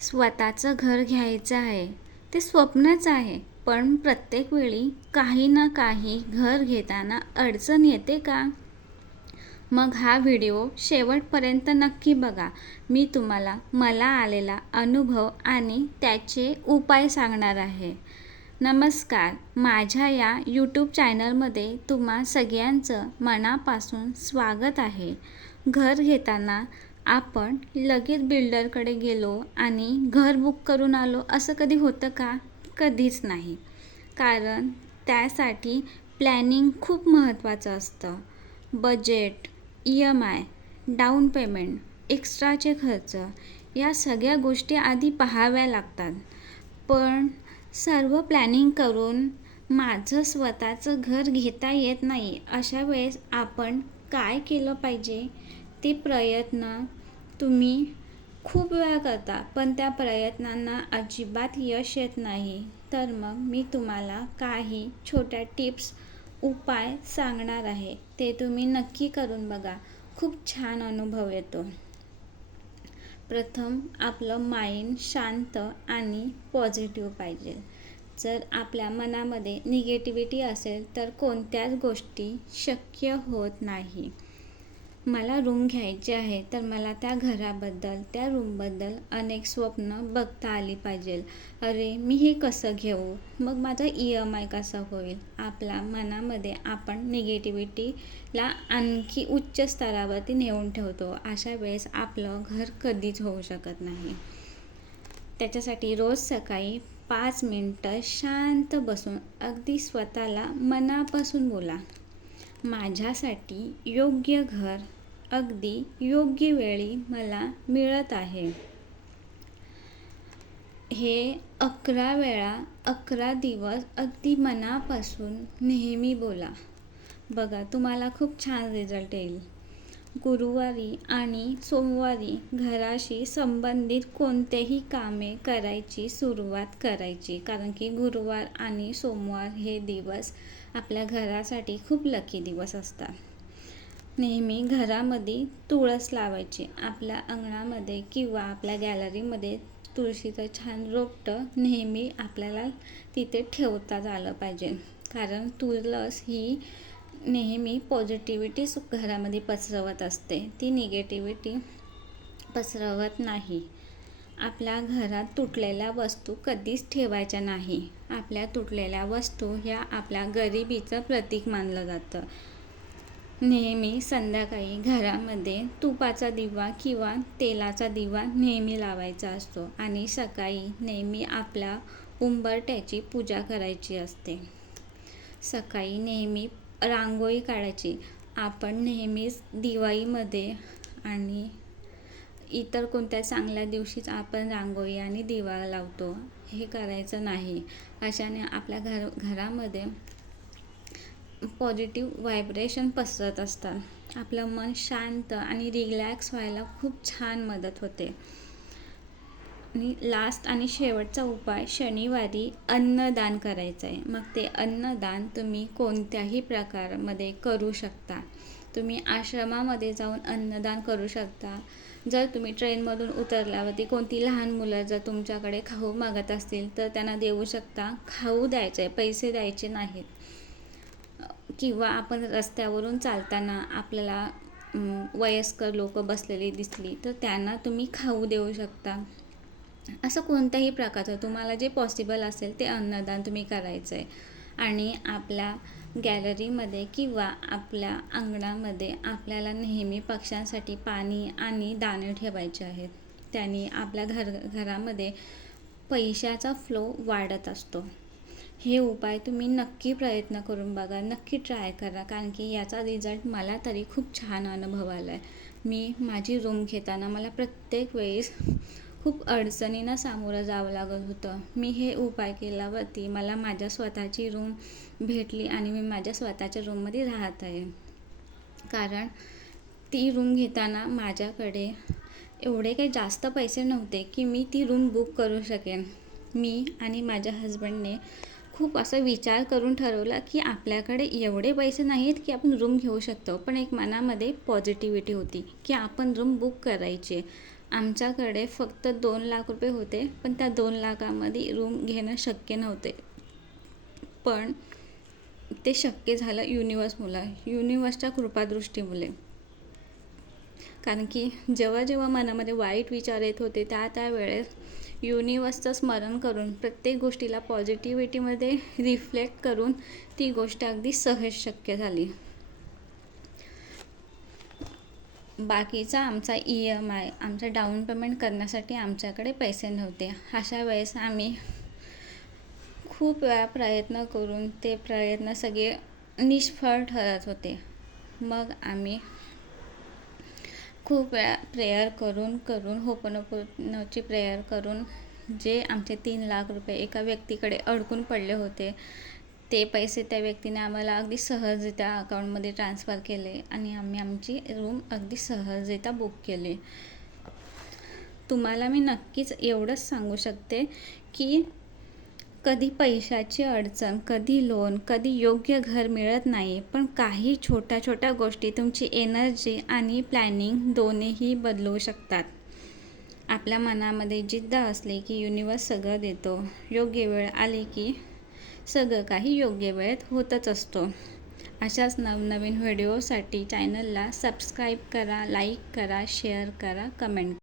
स्वतःचं घर घ्यायचं आहे ते स्वप्नच आहे, पण प्रत्येक वेळी काही ना काही घर घेताना अडचण येते का? मग हा व्हिडिओ शेवटपर्यंत नक्की बघा. मी तुम्हाला मला आलेला अनुभव आणि त्याचे उपाय सांगणार आहे. नमस्कार, माझ्या या यूट्यूब चॅनलमध्ये तुम्हा सगळ्यांचं मनापासून स्वागत आहे. घर घेताना आपण लगेच बिल्डरकडे गेलो आणि घर बुक करून आलो असं कधी होतं का? कधीच नाही. कारण त्यासाठी प्लॅनिंग खूप महत्त्वाचं असतं. बजेट, EMI, डाऊन पेमेंट, एक्स्ट्राचे खर्च या सगळ्या गोष्टी आधी पाहाव्या लागतात. पण सर्व प्लॅनिंग करून माझं स्वतःचं घर घेता येत नाही अशा वेळेस आपण काय केलं पाहिजे? ते प्रयत्न तुम्ही खूप वेळा करता, पण त्या प्रयत्नांना अजिबात यश येत नाही. तर मग मी तुम्हाला काही छोट्या टिप्स, उपाय सांगणार आहे. ते तुम्ही नक्की करून बघा. खूप छान अनुभव येतो. प्रथम आपलं माइंड शांत आणि पॉझिटिव्ह पाहिजे. जर आपल्या मनामध्ये निगेटिव्हिटी असेल तर कोणत्याच गोष्टी शक्य होत नाही. मला रूम घ्यायची आहे तर मला त्या घराबद्दल, त्या रूमबद्दल अनेक स्वप्न बघता आली पाहिजे. अरे मी हे कसं घेऊ? मग माझा EMI कसा होईल? आपल्या मनामध्ये आपण निगेटिव्हिटीला आणखी उच्च स्तरावरती नेऊन ठेवतो. अशा वेळेस आपलं घर कधीच होऊ शकत नाही. त्याच्यासाठी रोज सकाळी 5 मिनटं शांत बसून अगदी स्वतःला मनापासून बोला, माझ्यासाठी योग्य घर अगदी योग्य वेळी मला मिळत आहे. हे 11 वेळा 11 दिवस अगदी मनापासून नेहमी बोला. बघा, तुम्हाला खूप छान रिझल्ट येईल. गुरुवारी आणि सोमवारी घराशी संबंधित कोणतेही कामे करायची सुरुवात करायची, कारण की गुरुवार आणि सोमवार हे दिवस आपल्या घरासाठी खूप लकी दिवस असतात. नेहमी घरामध्ये तुळस लावायची. आपल्या अंगणामध्ये किंवा आपल्या गॅलरीमध्ये तुळशीचं छान रोपटं नेहमी आपल्याला तिथे ठेवता आलं पाहिजे. कारण तुळस ही नेहमी पॉझिटिव्हिटी घरामध्ये पसरवत असते, ती निगेटिव्हिटी पसरवत नाही. आपल्या घरात तुटलेल्या वस्तू कधीच ठेवायच्या नाही. आपल्या तुटलेल्या वस्तू ह्या आपल्या गरिबीचं प्रतीक मानलं जातं. नेहमी संध्याकाळी घरामध्ये तुपाचा दिवा किंवा तेलाचा दिवा नेहमी लावायचा असतो आणि सकाळी नेहमी आपल्या उंबरठ्याची पूजा करायची असते. सकाळी नेहमी रांगोळी काढायची. आपण नेहमीच दिवाळीमध्ये आणि इतर कोणत्या चांगल्या दिवशीच आपण रांगोळी आणि दिवा लावतो. हे करायचं नाही. अशाने आपल्या घरामध्ये पॉझिटिव्ह व्हायब्रेशन पसरत असतात. आपलं मन शांत आणि रिलॅक्स व्हायला खूप छान मदत होते. आणि लास्ट आणि शेवटचा उपाय, शनिवारी अन्नदान करायचं आहे. मग ते अन्नदान तुम्ही कोणत्याही प्रकारामध्ये करू शकता. तुम्ही आश्रमामध्ये जाऊन अन्नदान करू शकता. जर तुम्ही ट्रेनमधून उतरल्यावरती कोणती लहान मुलं जर तुमच्याकडे खाऊ मागत असतील तर त्यांना देऊ शकता. खाऊ द्यायचं आहे, पैसे द्यायचे नाहीत. किंवा आपण रस्त्यावरून चालताना आपल्याला वयस्कर लोक बसलेली दिसली तर त्यांना तुम्ही खाऊ देऊ शकता. असं कोणत्याही प्रकारचं तुम्हाला जे पॉसिबल असेल ते अन्नदान तुम्ही करायचं आहे. आणि आपल्या गॅलरीमध्ये किंवा आपल्या अंगणामध्ये आपल्याला नेहमी पक्ष्यांसाठी पाणी आणि दाणे ठेवायचे आहेत. त्यांनी आपल्या घरामध्ये पैशाचा फ्लो वाढत असतो. हे उपाय तुम्ही नक्की प्रयत्न करून बघा, नक्की ट्राय करा, कारण की याचा रिझल्ट मला तरी खूप छान अनुभव आला आहे. मी माझी रूम घेताना मला प्रत्येक वेळेस खूप अडचणींना सामोरं जावं लागत होतं. मी हे उपाय केल्यावरती मला माझ्या स्वतःची रूम भेटली आणि मी माझ्या स्वतःच्या रूममध्ये राहत आहे. कारण ती रूम घेताना माझ्याकडे एवढे काही जास्त पैसे नव्हते की मी ती रूम बुक करू शकेन. मी आणि माझ्या हजबंडने खूप असं विचार करून ठरवलं की आपल्याकडे एवढे पैसे नाहीत की आपण रूम घेऊ शकतो, पण एक मनामध्ये पॉझिटिव्हिटी होती की आपण रूम बुक करायची. आमच्याकडे फक्त 2 लाख रुपये होते, पण त्या 2 लाखामध्ये रूम घेणं शक्य नव्हते. पण ते शक्य झालं युनिवर्सच्या कृपादृष्टीमुळे. कारण की जेव्हा जेव्हा मनामध्ये वाईट विचार येत होते त्या वेळेस युनिवर्सचं स्मरण करून प्रत्येक गोष्टीला पॉझिटिव्हिटीमध्ये रिफ्लेक्ट करून ती गोष्ट अगदी सहज शक्य झाली. बाकीचा आमचा EMI, आमचा डाऊन पेमेंट करण्यासाठी आमच्याकडे पैसे नव्हते. अशा वेळेस आम्ही खूप वेळा प्रयत्न करून ते प्रयत्न सगळे निष्फळ ठरत होते. मग आम्ही खूप वेळा प्रेयर करून होपनोपोनोची प्रेयर करून जे आमचे 3 लाख रुपये एका व्यक्तीकडे अडकून पडले होते, ते पैसे त्या व्यक्तीने आम्हाला अगदी सहजरित्या अकाउंटमध्ये ट्रान्सफर केले आणि आम्ही आमची रूम अगदी सहजरित्या बुक केली. तुम्हाला मी नक्कीच एवढंच सांगू शकते की कधी पैशाची अडचण, कधी लोन, कधी योग्य घर मिळत नाही, पण काही छोट्या छोट्या गोष्टी तुमची एनर्जी आणि प्लॅनिंग दोन्हीही बदलवू शकतात. आपल्या मनामध्ये जिद्द असली की युनिवर्स सगळं देतो. योग्य वेळ आली की सगळं काही योग्य वेळेत होतच असतो. अशाच नवनवीन व्हिडिओसाठी चॅनलला सबस्क्राईब करा, लाईक करा, शेअर करा, कमेंट